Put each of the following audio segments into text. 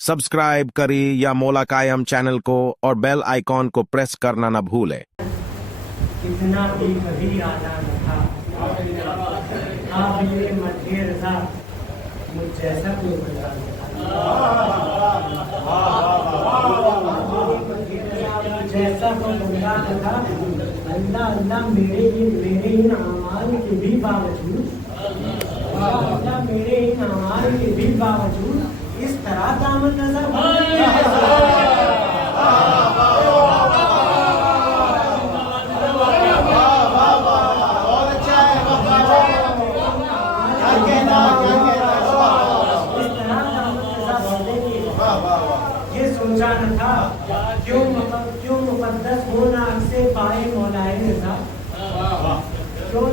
Subscribe करें या मौला कायम चैनल को और बेल आइकॉन को प्रेस करना न भूलें। कितना भी कभी आजान था आप मेरे मध्य रजा मुझ जैसा कोई बंदा जैसा कोई बंदा था। अल्लाह अल्लाह मेरे इन अमाल के भी बावजूद अल्लाह मेरे इन अमाल के भी बावजूद इस तरह दामन नजर ये सोचा न था क्यों मुकद्दस होना से पाए मौलाए रज़ा क्यों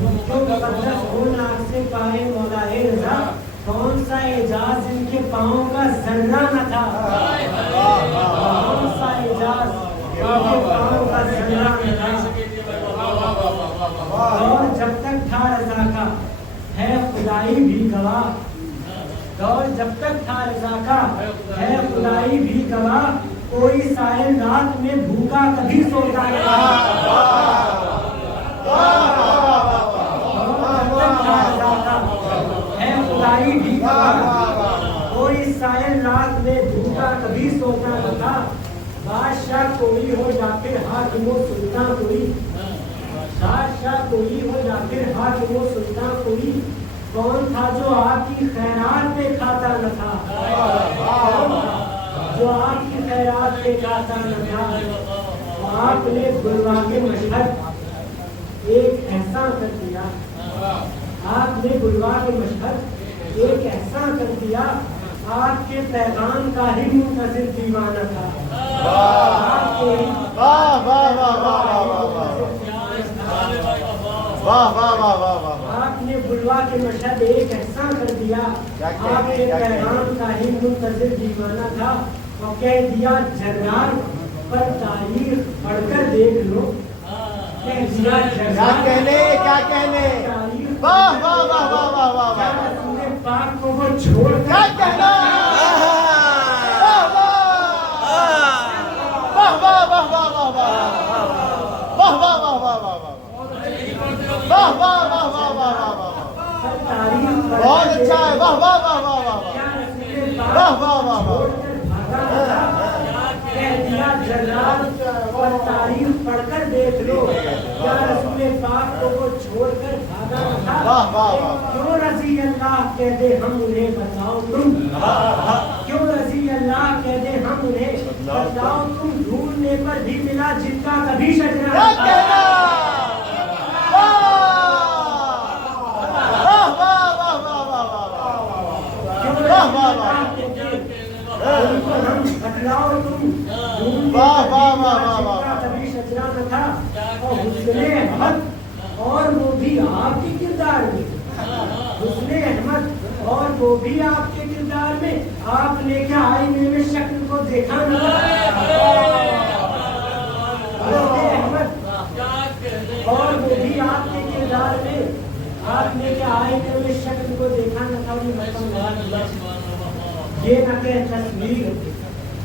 मुकद्दस होना से पाए मौलाए रज़ा। कौन सा एजाज इनके पाँव का जर्रा न था। कौन सा एजाज इनके पाँव का जर्रा न था। और जब तक था रज़ा का है खुदाई भी गवाह। दौर जब तक था रज़ा का है खुदाई भी गवाह। कोई साहिल रात में भूखा कभी सोता नहीं। है खुदाई भी गवाह। कोई साहिल रात में भूखा कभी सोता न था। बादशाह कोई हो या फिर हाकिम सुल्तान कोई। बादशाह कोई हो या फिर हाकिम सुल्तान कोई। कौन था जो आपकी खैरात पे खाता न था। जो आपकी खैरात पे खाता न था। आपने बुलवा के मशहद एक ऐसा कर दिया। आपने बुलवा के मशहद एक ऐसा कर दिया। आपके पैगाम का ही मुंतज़िर दीवाना था। आपने बुलवा के मशहद एक ऐसा कर दिया। आपके पैगाम का ही मुंतज़िर दीवाना था। और कह दिया जर्रार पर तारीख पढ़कर देख लो। कह दिया क्या कहने वाह वाह वाह वाह वाह वाह वाह रसूल पाक को वो छोड़ क्या कहना वाह वाह वाह वाह वाह वाह वाह वाह वाह वाह वाह वाह वाह वाह वाह वाह वाह वाह बहुत अच्छा है। वाह वाह वाह वाह वाह वाह वाह वाह वाह और तारीफ पढ़कर देख लो। क्या रसूल पाक को वो छोड़कर भागा था। वाह वाह वाह क्यों रज़ी अल्लाह कह दे हम उन्हें बताओ तुम। क्यों रज़ी अल्लाह कह दे हम उन्हें बताओ तुम। ढूंढने पर भी मिला जिनका कभी शजरा बतलाओ तुम। कभी शजरा न था। और हुस्ने अहमद और वो भी आपके किरदार में। हुस्ने अहमद और वो भी आपके किरदार में। आपने क्या आईने में शक्ल को देखा न था। हुस्ने अहमद और वो भी आपके किरदार में। आपने क्या आईने में शक्ल को देखा न था। ये न कह तस्वीर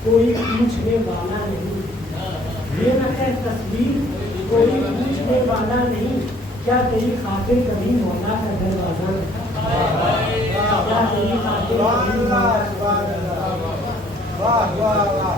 कोई पूछने वाला नहीं। ये न कह तस्वीर कोई पूछने वाला नहीं। क्या तेरी खातिर कभी मौला का दरवाजा न था। क्या तेरी खातिर कभी मौला का दरवाजा न था।